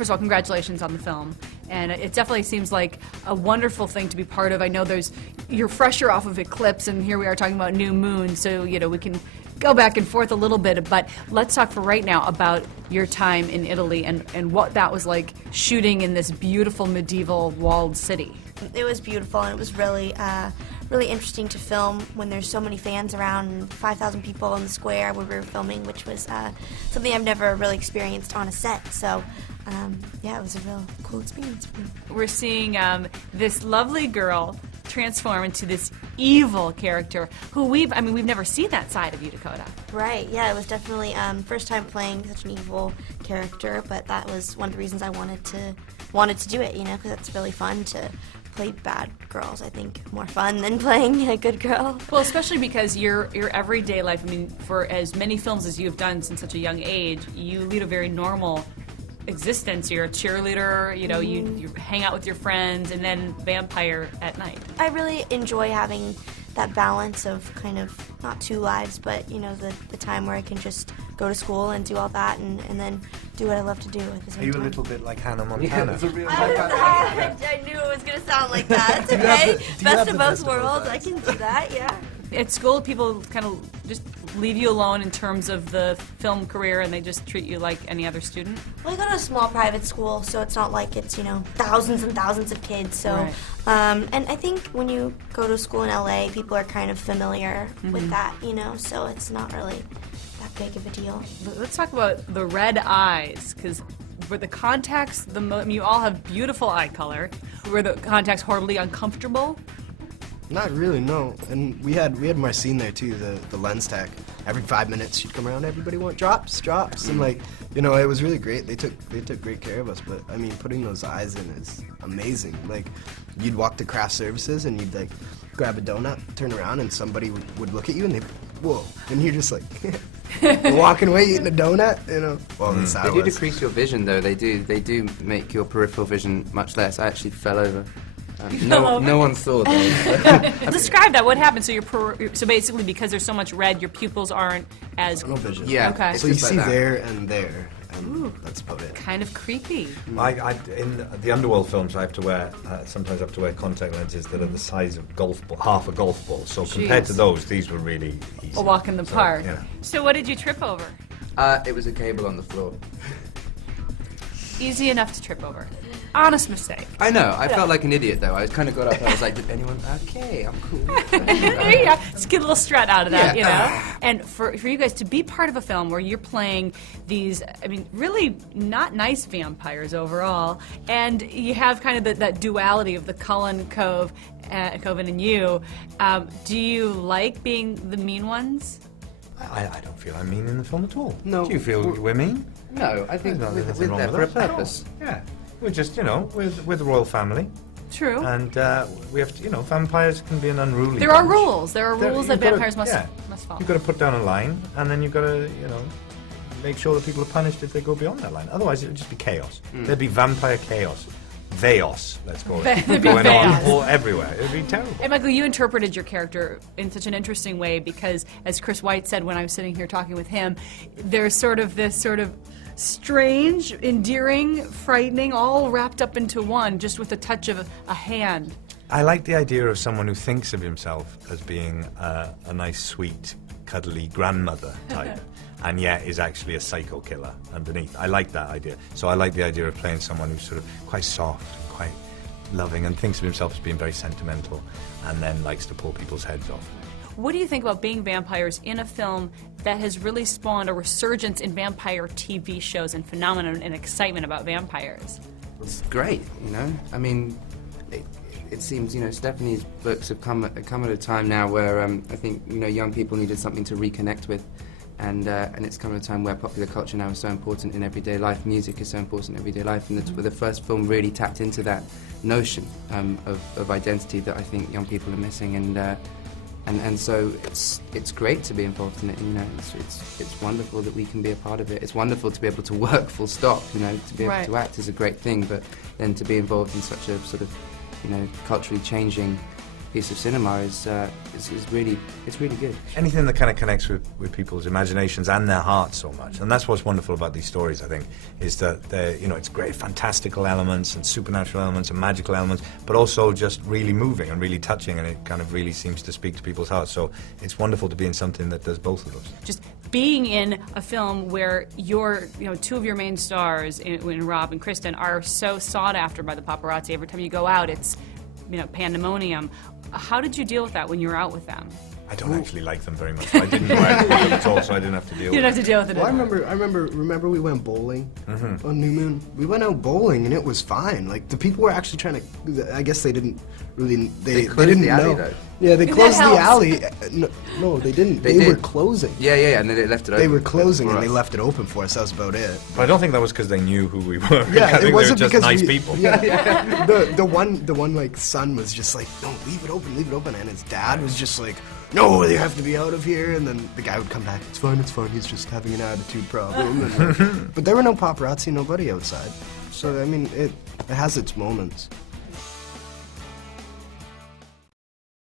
first of all, congratulations on the film. And it definitely seems like a wonderful thing to be part of. I know you're fresher off of Eclipse, and here we are talking about New Moon, so we can go back and forth a little bit, but let's talk for right now about your time in Italy and what that was like shooting in this beautiful medieval walled city. It was beautiful, and it was really really interesting to film when there's so many fans around and 5,000 people in the square where we were filming, which was something I've never really experienced on a set. So yeah, it was a real cool experience for me. We're seeing this lovely girl transform into this evil character who we've never seen that side of you, Dakota. Right, yeah, it was definitely first time playing such an evil character, but that was one of the reasons I wanted to do it, because it's really fun to play bad girls. I think more fun than playing a good girl. Well, especially because your everyday life, for as many films as you've done since such a young age, you lead a very normal existence. You're a cheerleader, you hang out with your friends, and then vampire at night. I really enjoy having that balance of kind of not two lives, but the time where I can just go to school and do all that and then do what I love to do at the same time. Are you a little bit like Hannah Montana? I knew it was going to sound like that. It's okay. Best of both worlds. I can do that, yeah. At school, people kind of just leave you alone in terms of the film career, and they just treat you like any other student? Well, I go to a small private school, so it's not like it's, thousands and thousands of kids. So, right. And I think when you go to school in LA, people are kind of familiar with that, so it's not really that big of a deal. Let's talk about the red eyes, because were the contacts, you all have beautiful eye color. Were the contacts horribly uncomfortable? Not really, no. And we had Marcine there too, the lens tech. Every 5 minutes she'd come around, everybody want drops, and it was really great. They took great care of us, but putting those eyes in is amazing. Like, you'd walk to craft services and you'd grab a donut, turn around, and somebody would look at you and they'd, whoa, and you're just like walking away eating a donut, Well, that's how They it do was. decrease your vision, though. They do make your peripheral vision much less. I actually fell over. No one saw that. Describe that. What happened? So basically, because there's so much red, your pupils aren't as No vision. Yeah. Okay. So you just like see that. there and there, and that's about it. kind of creepy. In the Underworld films, I have to wear sometimes I have to wear contact lenses that are the size of half a golf ball. So compared to those, these were really easy. A walk in the park. Yeah. So what did you trip over? It was a cable on the floor. Easy enough to trip over. Honest mistake. I know. I felt like an idiot, though. I kind of got up and I was like, did anyone... Okay, I'm cool. There you go. Just get a little strut out of that, And for you guys to be part of a film where you're playing these, really not nice vampires overall, and you have kind of that duality of the Cullen, Coven, and you, do you like being the mean ones? I don't feel I'm mean in the film at all. No. Do you feel we're mean? No, I think There's we're nothing wrong there with for a us. purpose. Yeah. We're just, we're the royal family. True. And we have to, vampires can be an unruly There are bunch. rules. There are rules that vampires must follow. You've got to put down a line, and then you've got to, make sure that people are punished if they go beyond that line. Otherwise, it would just be chaos. There'd be vampire chaos. Chaos, let's call it. There'd be going chaos. on all everywhere. It'd be terrible. And Michael, you interpreted your character in such an interesting way because, as Chris White said when I was sitting here talking with him, there's this strange, endearing, frightening, all wrapped up into one, just with a touch of a hand. I like the idea of someone who thinks of himself as being a nice, sweet, cuddly grandmother type, and yet is actually a psycho killer underneath. I like that idea. So I like the idea of playing someone who's sort of quite soft, quite loving, and thinks of himself as being very sentimental, and then likes to pull people's heads off. What do you think about being vampires in a film that has really spawned a resurgence in vampire TV shows and phenomenon and excitement about vampires? It's great, It seems, Stephanie's books have come at a time now where I think, young people needed something to reconnect with. And it's come at a time where popular culture now is so important in everyday life. Music is so important in everyday life. And the first film really tapped into that notion of identity that I think young people are missing. And so it's great to be involved in it. It's wonderful that we can be a part of it. It's wonderful to be able to work full stop. To be able to act is a great thing, but then to be involved in such a sort of culturally changing piece of cinema is really good. Anything that kind of connects with people's imaginations and their hearts so much, and that's what's wonderful about these stories. I think is that it's great fantastical elements and supernatural elements and magical elements, but also just really moving and really touching, and it kind of really seems to speak to people's hearts. So it's wonderful to be in something that does both of those. Just being in a film where two of your main stars, in Rob and Kristen, are so sought after by the paparazzi. Every time you go out, it's pandemonium. How did you deal with that when you were out with them? I don't actually like them very much. I didn't go out with them at all, so I didn't have to deal with it. You didn't have to deal with it. Well, remember we went bowling on New Moon? We went out bowling and it was fine. Like, the people were actually trying to, I guess they didn't really, they didn't the alley, know. though. Yeah, they closed the helps. alley. No, they didn't. They were closing. Yeah, and then they left it open. They were closing for and they us. left it open for us. That was about it. But I don't think that was because they knew who we were. Yeah, I think it wasn't they were just because nice we, people. Yeah, the one like son was just like, no, leave it open, and his dad was just like, no, they have to be out of here. And then the guy would come back, it's fine, he's just having an attitude problem. And, but there were no paparazzi, nobody outside. So I mean, it has its moments.